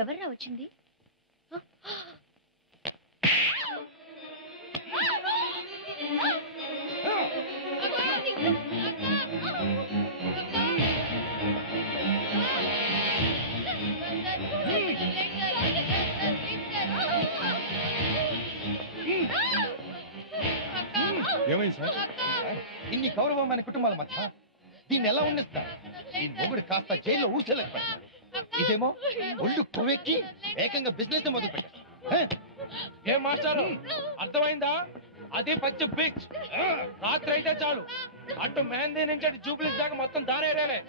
ఎవర్రా వచ్చింది? ఏమైంది సార్? ఇన్ని గౌరవమైన కుటుంబాల మధ్య దీన్ని ఎలా ఉండిస్తా? దీని మొగుడు కాస్త జైల్లో ఊసేలకు పడతాడు, ఇదేమో ఒళ్ళు కొవ్వెక్కి ఏకంగా బిజినెస్ మొదలు పెట్టారు. ఏం మాస్టారు అర్థమైందా? అది పచ్చి పిచ్. రాత్రి అయితే చాలు, అటు మెహందీ నుంచి అటు జూబ్లీస్ దాకా మొత్తం దానేరేలే.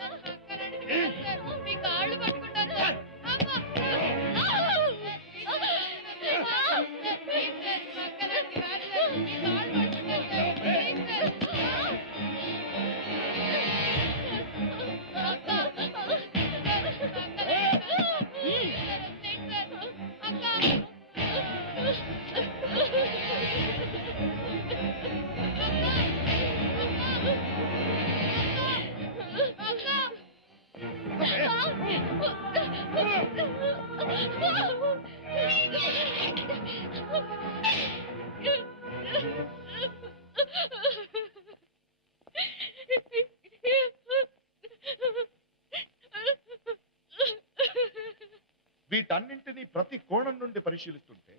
వీటన్నింటినీ ప్రతి కోణం నుండి పరిశీలిస్తుంటే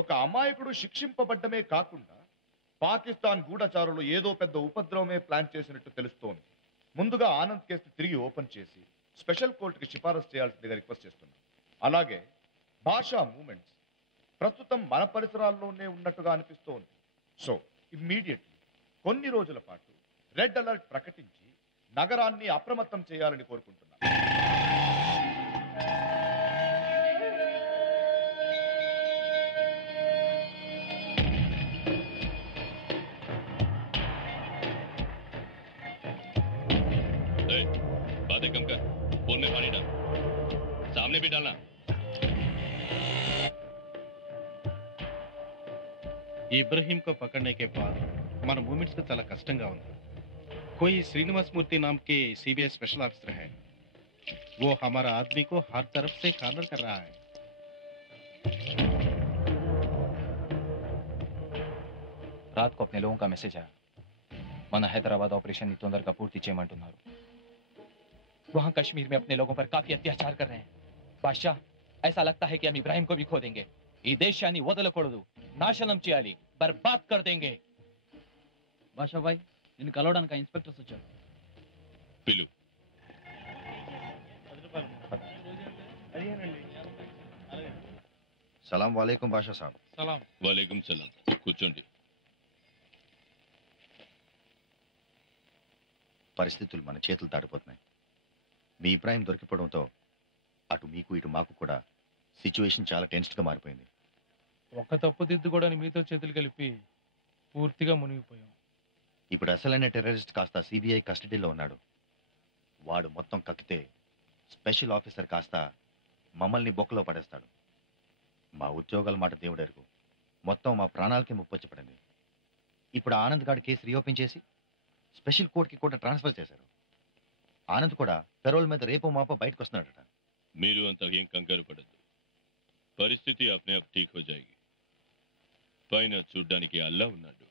ఒక అమాయకుడు శిక్షింపబడ్డమే కాకుండా పాకిస్తాన్ గూఢచారులు ఏదో పెద్ద ఉపద్రవమే ప్లాన్ చేసినట్టు తెలుస్తోంది. ముందుగా ఆనంద్ కేసు తిరిగి ఓపెన్ చేసి స్పెషల్ కోర్టుకి సిఫారసు చేయాల్సిందిగా రిక్వెస్ట్ చేస్తున్నాం. అలాగే భాషా మూమెంట్స్ ప్రస్తుతం మన పరిసరాల్లోనే ఉన్నట్టుగా అనిపిస్తోంది. సో ఇమ్మీడియట్లీ కొన్ని రోజుల పాటు రెడ్ అలర్ట్ ప్రకటించి నగరాన్ని అప్రమత్తం చేయాలని కోరుకుంటున్నాం. बातें कम कर, बोल में पानी डाल, सामने भी डालना. इब्राहिम को पकड़ने के बाद मन मूवमेंट्स को चला कष्टंगा ఉంది. कोई श्रीनिवास मूर्ति नाम के सीबीआई स्पेशल ऑफिसर है, वो हमारा आदमी को हर तरफ से कॉर्नर कर रहा है. रात को अपने लोगों का मैसेज आया, मन हैदराबाद ऑपरेशन नी तोंदर का पूर्ति చేయమంటున్నారు. वहां कश्मीर में अपने लोगों पर काफी अत्याचार कर रहे हैं. बादशाह, ऐसा लगता है कि हम इब्राहिम को भी खो देंगे. ఈ దేశాన్ని వదలకూడదు, నాశనం చేయాలి, బర్బాద్ कर देंगे. బాషా భాయ్, నిన్ను కలవడానికి ఇన్స్పెక్టర్స్ వచ్చారు. పిలు. సలాం వాలేకుం బాషా సాబ్. సలాం. వాలేకుం సలాం. కూర్చోండి. పరిస్థితులు మన చేతులు దాటిపోతున్నాయి. మీ ఇబ్రాహిం దొరికిపోవడంతో అటు మీకు ఇటు మాకు కూడా సిచ్యువేషన్ చాలా టెన్స్డ్గా మారిపోయింది. ఒక్క తప్పు దిద్దుకోవడానికి మీతో చేతులు కలిపి పూర్తిగా మునిగిపోయాం. ఇప్పుడు అసలైన టెర్రరిస్ట్ కాస్త సిబిఐ కస్టడీలో ఉన్నాడు. వాడు మొత్తం కక్కితే స్పెషల్ ఆఫీసర్ కాస్త మమ్మల్ని బొక్కలో పడేస్తాడు. మా ఉద్యోగాల మాట దేవుడెరుగు, మొత్తం మా ప్రాణాలకి ముప్పొచ్చి పడింది. ఇప్పుడు ఆనంద్ గారి కేసు రీఓపెన్ చేసి స్పెషల్ కోర్టుకి కూడా ట్రాన్స్ఫర్ చేశారు. ఆనంద్ కూడా పెరోల్ మీద రేపు మాపో బయటకు వస్తున్నాడట. మీరు అంత ఏం కంగారు పడద్దు, పరిస్థితి అప్నే అప్ ఠీక్ హో జాయేగి. పైన చూడ్డానికి అల్లా ఉన్నాడు.